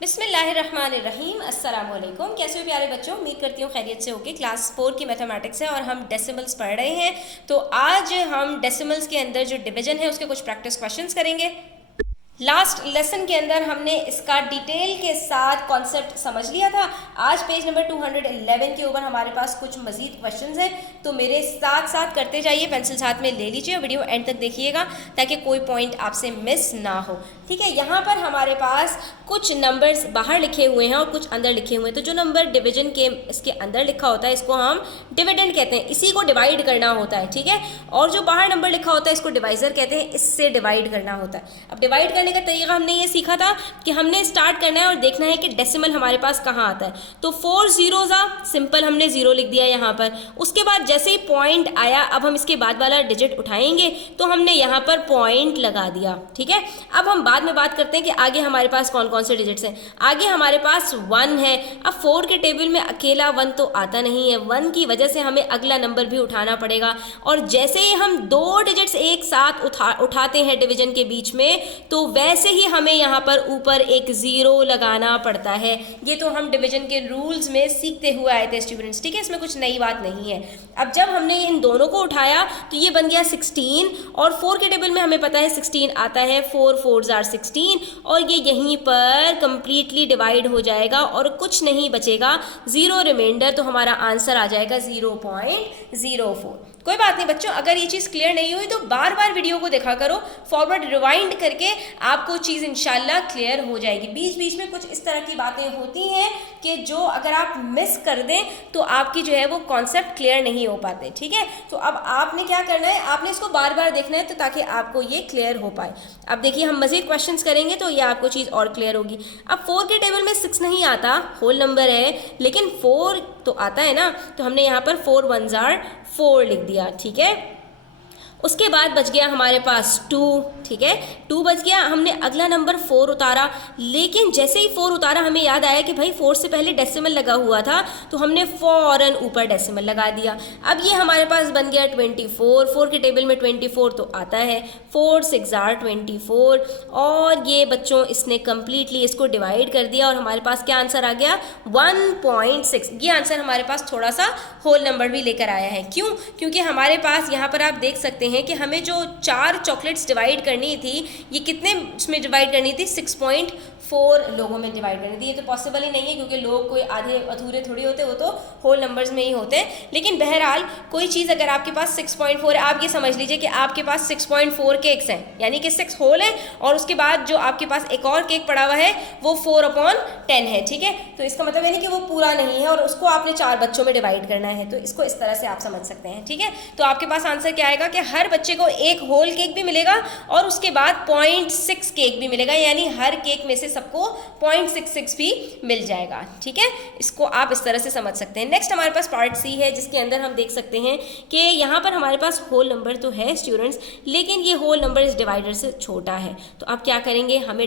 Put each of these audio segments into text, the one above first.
बिस्मिल्लाहिर्रहमानिर्रहीम। अस्सलाम वालेकुम। कैसे हो प्यारे बच्चों? उम्मीद करती हूँ खैरियत से होगी। क्लास 4 की मैथमेटिक्स है और हम डेसिमल्स पढ़ रहे हैं। तो आज हम डेसिमल्स के अंदर जो डिवीजन है उसके कुछ प्रैक्टिस क्वेश्चंस करेंगे। लास्ट लेसन के अंदर हमने इसका डिटेल के साथ कॉन्सेप्ट समझ लिया था। आज पेज नंबर 211 के ऊपर हमारे पास कुछ मजीद क्वेश्चंस हैं, तो मेरे साथ साथ करते जाइए, पेंसिल साथ में ले लीजिए, वीडियो एंड तक देखिएगा ताकि कोई पॉइंट आपसे मिस ना हो। ठीक है, यहाँ पर हमारे पास कुछ नंबर्स बाहर लिखे हुए हैं और कुछ अंदर लिखे हुए हैं। तो जो नंबर डिवीजन के इसके अंदर लिखा होता है इसको हम डिविडेंड कहते हैं, इसी को डिवाइड करना होता है। ठीक है, और जो बाहर नंबर लिखा होता है इसको डिवाइजर कहते हैं, इससे डिवाइड करना होता है। अब डिवाइड करने का तरीका हमने ये सीखा था कि हमने स्टार्ट करना है और देखना है कि डेसिमल हमारे पास कहाँ आता है। तो 4 zeros सिंपल हमने 0 लिख दिया यहाँ पर। उसके बाद जैसे ही पॉइंट आया, अब हम इसके बाद वाला डिजिट उठाएंगे तो हमने यहाँ पर पॉइंट लगा दिया। ठीक है, अब हम बाद में बात करते हैं कि आगे हमारे पास कौन कौन से डिजिट्स हैं। आगे हमारे पास 1 है। अब 4 के टेबल में अकेला 1 तो आता नहीं है, 1 की वजह से हमें अगला नंबर भी उठाना पड़ेगा। और जैसे ही हम 2 डिजिट्स एक साथ उठाते हैं डिवीजन के बीच में, तो वैसे ही हमें यहाँ पर ऊपर एक 0 लगाना पड़ता है। ये तो हम डिवीजन के रूल्स में सीखते हुए आए थे स्टूडेंट्स। ठीक है, इसमें कुछ नई बात नहीं है। अब जब हमने इन दोनों को उठाया तो ये बन गया 16, और 4 के टेबल में हमें पता है 16 आता है, 4 4s are 16, और ये यहीं पर कंप्लीटली डिवाइड हो जाएगा और कुछ नहीं बचेगा, 0 रिमाइंडर। तो हमारा आंसर आ जाएगा 0.04। कोई बात नहीं बच्चों, अगर ये चीज़ क्लियर नहीं हुई तो बार बार वीडियो को देखा करो, फॉरवर्ड रिवाइंड करके आपको चीज़ इंशाल्लाह क्लियर हो जाएगी। बीच बीच में कुछ इस तरह की बातें होती हैं कि जो अगर आप मिस कर दें तो आपकी जो है वो कॉन्सेप्ट क्लियर नहीं हो पाते। ठीक है, तो अब आपने क्या करना है, आपने इसको बार बार देखना है तो ताकि आपको ये क्लियर हो पाए। अब देखिए, हम मज़ीद क्वेश्चंस करेंगे तो ये आपको चीज़ और क्लियर होगी। अब 4 के टेबल में 6 नहीं आता, होल नंबर है, लेकिन 4 तो आता है ना, तो हमने यहाँ पर 4 1s are 4 लिख दिया। ठीक है, उसके बाद बच गया हमारे पास 2। ठीक है, 2 बच गया। हमने अगला नंबर 4 उतारा, लेकिन जैसे ही 4 उतारा हमें याद आया कि भाई 4 से पहले डेसिमल लगा हुआ था, तो हमने फौरन ऊपर डेसिमल लगा दिया। अब ये हमारे पास बन गया 24। 4 के टेबल में 24 तो आता है, 4 6s are 24, और ये बच्चों इसने कम्प्लीटली इसको डिवाइड कर दिया और हमारे पास क्या आंसर आ गया, 1.6। ये आंसर हमारे पास थोड़ा सा होल नंबर भी लेकर आया है। क्यों? क्योंकि हमारे पास यहाँ पर आप देख सकते हैं कि हमें जो 4 चॉकलेट्स डिवाइड करनी थी, ये कितने इसमें डिवाइड करनी थी, 6.4 लोगों में डिवाइड करनी थी। ये तो पॉसिबल ही नहीं है क्योंकि लोग कोई आधे अधूरे थोड़ी होते, वो तो होल नंबर्स में ही होते हैं। लेकिन बहरहाल कोई चीज़ अगर आपके पास 6.4 है, आप ये समझ लीजिए कि आपके पास 6.4 केक्स हैं, यानी कि 6 होल है, और उसके बाद जो आपके पास एक और केक पड़ा हुआ है वो 4/10 है। ठीक है, तो इसका मतलब है नहीं कि वो पूरा नहीं है और उसको आपने 4 बच्चों में डिवाइड करना है। तो इसको इस तरह से आप समझ सकते हैं। ठीक है, तो आपके पास आंसर क्या आएगा कि हर बच्चे को एक होल केक भी मिलेगा और उसके बाद 0.6 केक भी मिलेगा, यानी हर केक में से सबको 0.66 भी मिल जाएगा। ठीक है, इसको आप इस तरह से समझ सकते हैं। नेक्स्ट हमारे पास पार्ट सी है, जिसके अंदर हम देख सकते हैं कि यहाँ पर हमारे पास होल नंबर तो है स्टूडेंट्स, लेकिन ये होल नंबर इस डिवाइडर से छोटा है। तो अब क्या करेंगे, हमें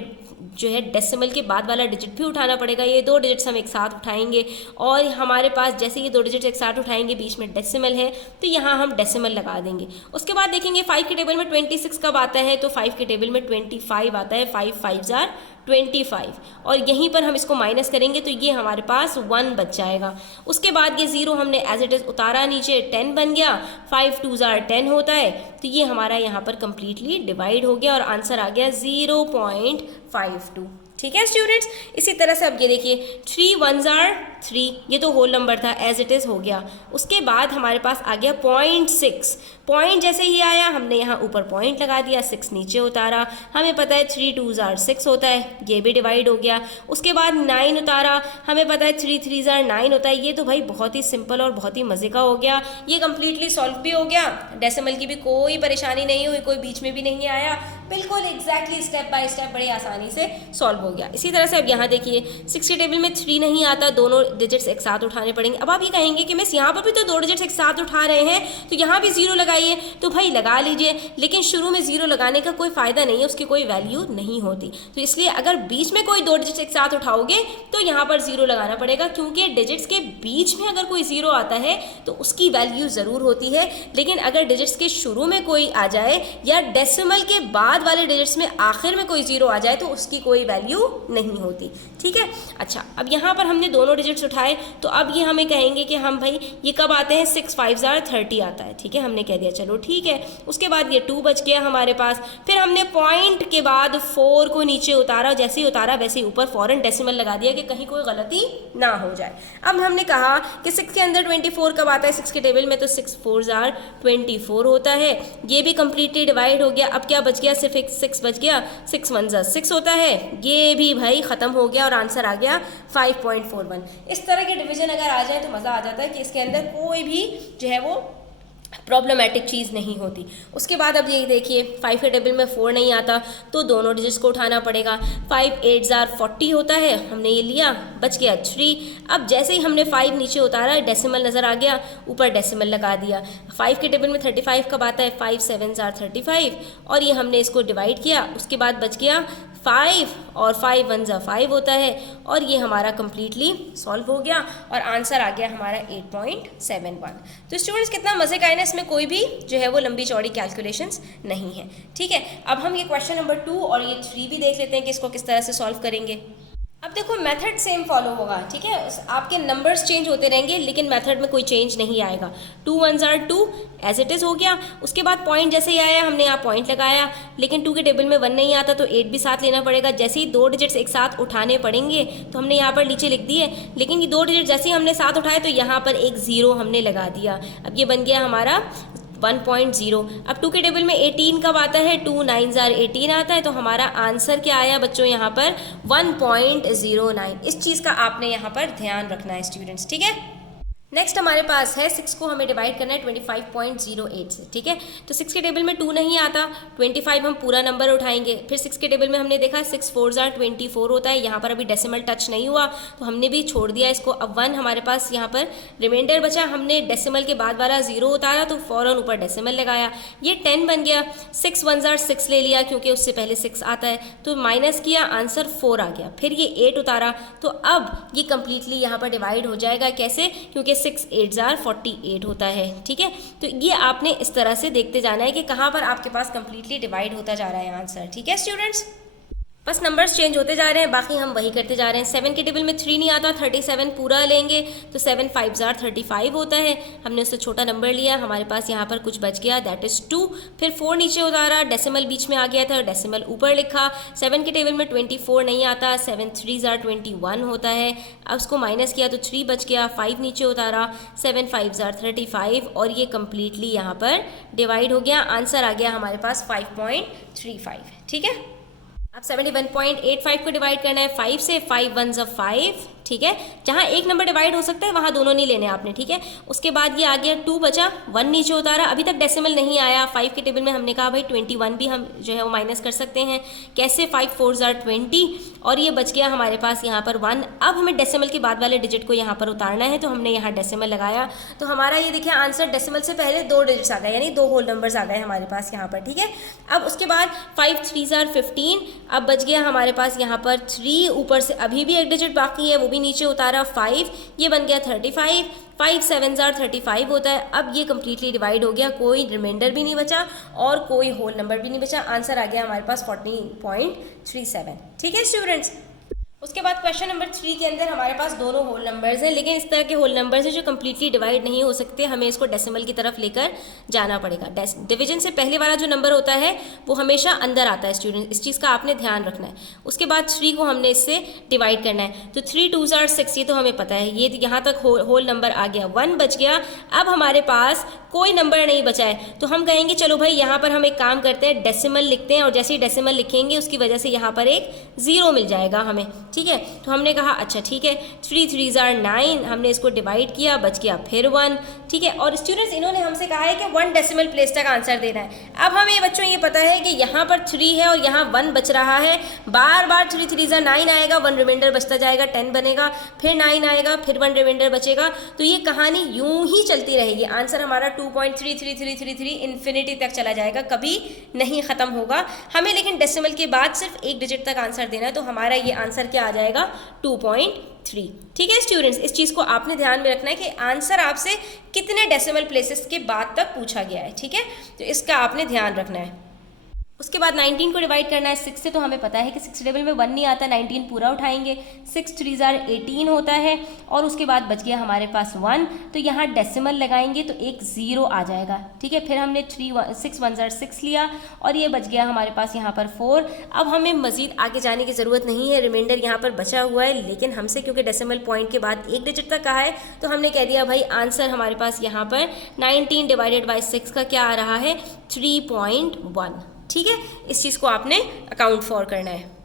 जो है डेसिमल के बाद वाला डिजिट भी उठाना पड़ेगा। ये 2 डिजिट्स हम एक साथ उठाएंगे और हमारे पास जैसे ये 2 डिजिट्स एक साथ उठाएंगे, बीच में डेसिमल है, तो यहाँ हम डेसिमल लगा देंगे। उसके बाद देखेंगे 5 के टेबल में 26 कब आता है, तो 5 के टेबल में 25 आता है, 5 5s are 25, और यहीं पर हम इसको माइनस करेंगे तो ये हमारे पास 1 बच जाएगा। उसके बाद ये 0 हमने एज इट इज़ उतारा नीचे, 10 बन गया, 5 2s are 10 होता है, तो ये हमारा यहाँ पर कंप्लीटली डिवाइड हो गया और आंसर आ गया 0.52। ठीक है स्टूडेंट्स, इसी तरह से अब ये देखिए 3 1s are 3, ये तो होल नंबर था, एज इट इज़ हो गया। उसके बाद हमारे पास आ गया 0.6। पॉइंट जैसे ही आया हमने यहाँ ऊपर पॉइंट लगा दिया, 6 नीचे उतारा, हमें पता है 3 2s are 6 होता है, ये भी डिवाइड हो गया। उसके बाद 9 उतारा, हमें पता है 3 3s are 9 होता है, ये तो भाई बहुत ही सिंपल और बहुत ही मज़े का हो गया। ये कम्प्लीटली सॉल्व भी हो गया, डेसिमल की भी कोई परेशानी नहीं हुई, कोई बीच में भी नहीं आया, बिल्कुल एग्जैक्टली स्टेप बाय स्टेप बड़ी आसानी से सॉल्व हो गया। इसी तरह से अब यहाँ देखिए 6 के टेबल में 3 नहीं आता, दोनों डिजिट्स एक साथ उठाने पड़ेंगे। अब आप ये कहेंगे कि मिस यहाँ पर भी तो 2 डिजिट्स एक साथ उठा रहे हैं, तो यहाँ भी 0 लगाइए, तो भाई लगा लीजिए, लेकिन शुरू में 0 लगाने का कोई फ़ायदा नहीं है, उसकी कोई वैल्यू नहीं होती। तो इसलिए अगर बीच में कोई 2 डिजिट्स एक साथ उठाओगे तो यहाँ पर 0 लगाना पड़ेगा, क्योंकि डिजिट्स के बीच में अगर कोई 0 आता है तो उसकी वैल्यू ज़रूर होती है। लेकिन अगर डिजिट्स के शुरू में कोई आ जाए या डेसिमल के बाद बाद वाले डिजिट्स में आखिर में कोई ज़ीरो आ जाए तो उसकी कोई वैल्यू नहीं होती, ठीक है। अच्छा, अब यहाँ पर हमने दोनों डिजिट्स उठाए, तो अब ये हमें कहेंगे कि हम भाई ये कब आते हैं, 6 5 30 आता है, ठीक है। हमने कह दिया चलो ठीक है। उसके बाद ये 2 बच गया हमारे पास। फिर हमने पॉइंट के बाद 4 को नीचे उतारा, जैसे ही उतारा वैसे ही ऊपर फ़ौरन डेसिमल लगा दिया कि कहीं कोई गलती ना हो जाए। अब हमने कहा कि 6 के अंदर 24 कब आता है, 6 के टेबल में तो 6 4 24 होता है। ये भी कम्प्लीटली डिवाइड हो गया। अब क्या बच गया, सिर्फ एक 6 बच गया, 6 1 6 होता है। ये भी भाई ख़त्म हो गया और आंसर आ गया 5.41। इस तरह के डिवीजन अगर आ जाए तो मज़ा आ जाता है कि इसके अंदर कोई भी जो है वो प्रॉब्लमेटिक चीज़ नहीं होती। उसके बाद अब ये देखिए 5 के टेबल में 4 नहीं आता तो दोनों डिजिट्स को उठाना पड़ेगा। 5 8 40 होता है, हमने ये लिया, बच गया 3। अब जैसे ही हमने 5 नीचे उतारा डेसिमल नज़र आ गया, ऊपर डेसिमल लगा दिया। 5 के टेबल में 35 कब आता है, 5 7 35 और ये हमने इसको डिवाइड किया। उसके बाद बच गया 5 और 5 1 5 होता है और ये हमारा कम्प्लीटली सॉल्व हो गया और आंसर आ गया हमारा 8.71। तो स्टूडेंट्स कितना मज़े का है ना, इसमें कोई भी जो है वो लंबी चौड़ी कैलकुलेशंस नहीं है, ठीक है। अब हम ये क्वेश्चन नंबर 2 और ये 3 भी देख लेते हैं कि इसको किस तरह से सॉल्व करेंगे। अब देखो मेथड सेम फॉलो होगा, ठीक है। आपके नंबर्स चेंज होते रहेंगे लेकिन मेथड में कोई चेंज नहीं आएगा। 2 1 2 एज इट इज़ हो गया। उसके बाद पॉइंट जैसे ही आया हमने यहाँ पॉइंट लगाया, लेकिन 2 के टेबल में 1 नहीं आता तो 8 भी साथ लेना पड़ेगा। जैसे ही 2 डिजिट्स एक साथ उठाने पड़ेंगे तो हमने यहाँ पर नीचे लिख दिए, लेकिन ये 2 डिजिट जैसे ही हमने साथ उठाए तो यहाँ पर एक 0 हमने लगा दिया। अब ये बन गया हमारा 1.0। अब 2 के टेबल में 18 कब आता है, 2 9 18 आता है, तो हमारा आंसर क्या आया बच्चों यहाँ पर 1.09। इस चीज़ का आपने यहाँ पर ध्यान रखना है स्टूडेंट्स, ठीक है। नेक्स्ट हमारे पास है 6 को हमें डिवाइड करना है 25.08 से, ठीक है। तो 6 के टेबल में 2 नहीं आता, 25 हम पूरा नंबर उठाएंगे। फिर 6 के टेबल में हमने देखा 6 4 24 होता है, यहाँ पर अभी डेसिमल टच नहीं हुआ तो हमने भी छोड़ दिया इसको। अब 1 हमारे पास यहाँ पर रिमाइंडर बचा, हमने डेसिमल के बाद वाला 0 उतारा तो फ़ौरन ऊपर डेसिमल लगाया, ये 10 बन गया। 6 1 6 ले लिया क्योंकि उससे पहले 6 आता है तो माइनस किया, आंसर 4 आ गया। फिर ये 8 उतारा तो अब ये कम्प्लीटली यहाँ पर डिवाइड हो जाएगा, कैसे, क्योंकि 6 8 48 होता है, ठीक है। तो ये आपने इस तरह से देखते जाना है कि कहाँ पर आपके पास कंप्लीटली डिवाइड होता जा रहा है आंसर, ठीक है स्टूडेंट्स। बस नंबर्स चेंज होते जा रहे हैं, बाकी हम वही करते जा रहे हैं। 7 के टेबल में 3 नहीं आता, 37 पूरा लेंगे तो 7 5 35 होता है, हमने उससे छोटा नंबर लिया, हमारे पास यहाँ पर कुछ बच गया दैट इज़ 2। फिर 4 नीचे उतारा, डेसिमल बीच में आ गया था, डेसिमल ऊपर लिखा। 7 के टेबल में 24 नहीं आता, 7 3 21 होता है, अब उसको माइनस किया तो 3 बच गया। 5 नीचे उतारा, 7 5 35 और ये कम्प्लीटली यहाँ पर डिवाइड हो गया, आंसर आ गया हमारे पास 5.35, ठीक है। अब 71.85 को डिवाइड करना है 5 से, 5 1 5, ठीक है। जहाँ एक नंबर डिवाइड हो सकता है वहाँ दोनों नहीं लेने आपने, ठीक है। उसके बाद ये आ गया 2 बचा, 1 नीचे उतारा, अभी तक डेसिमल नहीं आया। 5 के टेबल में हमने कहा भाई 21 भी हम जो है वो माइनस कर सकते हैं, कैसे, 5 4 20 और ये बच गया हमारे पास यहाँ पर 1। अब हमें डेसिमल के बाद वाले डिजिट को यहाँ पर उतारना है तो हमने यहाँ डेसिमल लगाया, तो हमारा ये देखिए आंसर डेसिमल से पहले 2 डिजिट्स आ गए, यानी 2 होल नंबर्स आ गए हमारे पास यहाँ पर, ठीक है। अब उसके बाद 5 3 15, अब बच गया हमारे पास यहाँ पर 3, ऊपर से अभी भी एक डिजिट बाकी है वो भी नीचे उतारा 5, ये बन गया 35। 5 7 35 होता है। अब ये कम्प्लीटली डिवाइड हो गया, कोई रिमाइंडर भी नहीं बचा और कोई होल नंबर भी नहीं बचा, आंसर आ गया हमारे पास 40.37, ठीक है स्टूडेंट्स। उसके बाद क्वेश्चन नंबर 3 के अंदर हमारे पास दोनों होल नंबर्स हैं, लेकिन इस तरह के होल नंबर्स हैं जो कम्प्लीटली डिवाइड नहीं हो सकते, हमें इसको डेसिमल की तरफ लेकर जाना पड़ेगा। डिवीजन से पहले वाला जो नंबर होता है वो हमेशा अंदर आता है स्टूडेंट, इस चीज़ का आपने ध्यान रखना है। उसके बाद 3 को हमने इससे डिवाइड करना है, तो 3 2 6, ये तो हमें पता है, ये यहाँ तक होल नंबर आ गया, 1 बच गया। अब हमारे पास कोई नंबर नहीं बचा है तो हम कहेंगे चलो भाई यहाँ पर हम एक काम करते हैं, डेसिमल लिखते हैं, और जैसे ही डेसिमल लिखेंगे उसकी वजह से यहाँ पर एक 0 मिल जाएगा हमें, ठीक है। तो हमने कहा अच्छा ठीक है, 3 3 9, हमने इसको डिवाइड किया, बच गया फिर 1, ठीक है। और स्टूडेंट्स इन्होंने हमसे कहा है कि 1 डेसिमल प्लेस तक आंसर देना है। अब हमें बच्चों ये पता है कि यहाँ पर 3 है और यहाँ 1 बच रहा है, बार बार 3 3 9 आएगा, 1 रिमाइंडर बचता जाएगा, 10 बनेगा, फिर 9 आएगा, फिर 1 रिमाइंडर बचेगा, तो ये कहानी यूं ही चलती रहेगी। आंसर हमारा 2.33333 इन्फिनिटी तक चला जाएगा, कभी नहीं ख़त्म होगा। हमें लेकिन डेसिमल के बाद सिर्फ एक डिजिट तक आंसर देना है, तो हमारा ये आंसर क्या आ जाएगा 2.3, ठीक है स्टूडेंट्स। इस चीज़ को आपने ध्यान में रखना है कि आंसर आपसे कितने डेसिमल प्लेसेस के बाद तक पूछा गया है, ठीक है, तो इसका आपने ध्यान रखना है। उसके बाद 19 को डिवाइड करना है 6 से, तो हमें पता है कि 6 टेबल में 1 नहीं आता, 19 पूरा उठाएंगे, 6 3 18 होता है, और उसके बाद बच गया हमारे पास 1, तो यहाँ डेसिमल लगाएंगे तो एक 0 आ जाएगा, ठीक है। फिर हमने 6 1 6 लिया और ये बच गया हमारे पास यहाँ पर 4। अब हमें मज़ीद आगे जाने की ज़रूरत नहीं है, रिमाइंडर यहाँ पर बचा हुआ है, लेकिन हमसे क्योंकि डेसिमल पॉइंट के बाद एक डिजिट तक कहा है तो हमने कह दिया भाई आंसर हमारे पास यहाँ पर 19 डिवाइडेड बाई 6 का क्या आ रहा है, 3.1, ठीक है। इस चीज़ को आपने अकाउंट फॉर करना है।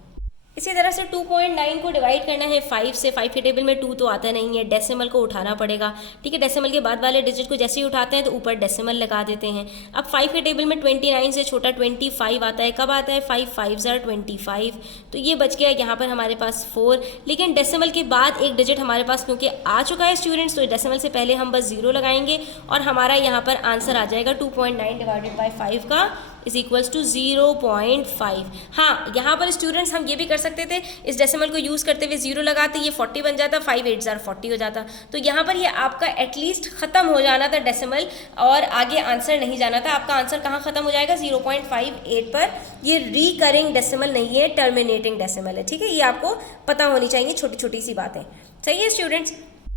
इसी तरह से 2.9 को डिवाइड करना है 5 से, 5 के टेबल में 2 तो आता नहीं है, डेसिमल को उठाना पड़ेगा, ठीक है। डेसिमल के बाद वाले डिजिट को जैसे ही उठाते हैं तो ऊपर डेसिमल लगा देते हैं। अब 5 के टेबल में 29 से छोटा 25 आता है, कब आता है, 5 5 25, तो ये बच गया यहाँ पर हमारे पास 4, लेकिन डेसिमल के बाद एक डिजिट हमारे पास क्योंकि आ चुका है स्टूडेंट्स, तो डेसिमल से पहले हम बस 0 लगाएंगे और हमारा यहाँ पर आंसर आ जाएगा 2.9 डिवाइडेड बाई 5 का इज इक्वल्स टू 0.5। हाँ, यहाँ पर स्टूडेंट्स हम ये भी कर सकते थे, इस डेसिमल को यूज़ करते हुए 0 लगाते, ये 40 बन जाता, 5 8 40 हो जाता, तो यहाँ पर ये आपका एटलीस्ट ख़त्म हो जाना था डेसिमल, और आगे आंसर नहीं जाना था। आपका आंसर कहाँ ख़त्म हो जाएगा, 0.58 पर। ये रिकरिंग डेसिमल नहीं है, टर्मिनेटिंग डेसिमल है, ठीक है। ये आपको पता होनी चाहिए, छोटी छोटी सी बातें, सही है स्टूडेंट्स।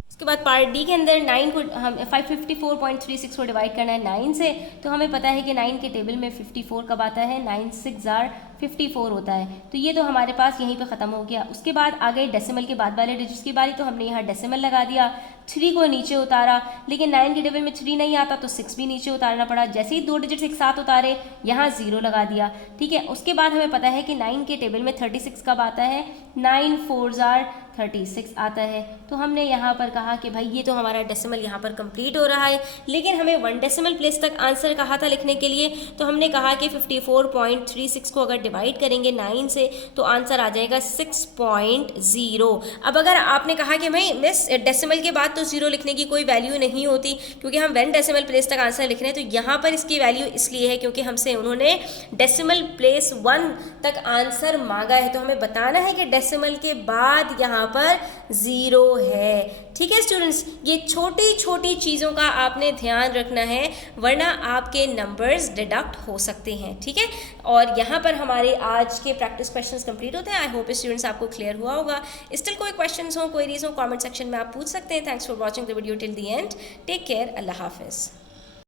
उसके बाद पार्ट डी के अंदर 9 को हम 554.36 को डिवाइड करना है 9 से, तो हमें पता है कि 9 के टेबल में 54 कब आता है, 9 6 54 होता है, तो ये तो हमारे पास यहीं पे ख़त्म हो गया। उसके बाद आ गए डेसिमल के बाद वाले डिजिट्स की बारी, तो हमने यहाँ डेसिमल लगा दिया, 3 को नीचे उतारा, लेकिन 9 के टेबल में 3 नहीं आता तो 6 भी नीचे उतारना पड़ा। जैसे ही 2 डिजिट्स एक साथ उतारे यहाँ 0 लगा दिया, ठीक है। उसके बाद हमें पता है कि 9 के टेबल में 36 कब आता है, 9 4 36 आता है, तो हमने यहाँ पर कहा कि भाई ये तो हमारा डेसिमल यहाँ पर कंप्लीट हो रहा है, लेकिन हमें 1 डेसिमल प्लेस तक आंसर कहा था लिखने के लिए, तो हमने कहा कि 54.36 को अगर डिवाइड करेंगे 9 से तो आंसर आ जाएगा 6.0। अब अगर आपने कहा कि भाई मिस डेसिमल के बाद तो 0 लिखने की कोई वैल्यू नहीं होती क्योंकि हम 1 डेसिमल प्लेस तक आंसर लिख रहे हैं, तो यहाँ पर इसकी वैल्यू इसलिए है क्योंकि हमसे उन्होंने डेसिमल प्लेस 1 तक आंसर मांगा है, तो हमें बताना है कि डेसिमल के बाद यहाँ पर 0 है, ठीक है स्टूडेंट्स। ये छोटी छोटी चीज़ों का आपने ध्यान रखना है, वरना आपके नंबर्स डिडक्ट हो सकते हैं, ठीक है। और यहाँ पर हमारे आज के प्रैक्टिस क्वेश्चंस कंप्लीट होते हैं। आई होप स्टूडेंट्स आपको क्लियर हुआ होगा। स्टिल कोई क्वेश्चंस हो, क्वेरीज हो, कमेंट सेक्शन में आप पूछ सकते हैं। Thanks for watching the video till the end. Take care, अल्लाह हाफिज़।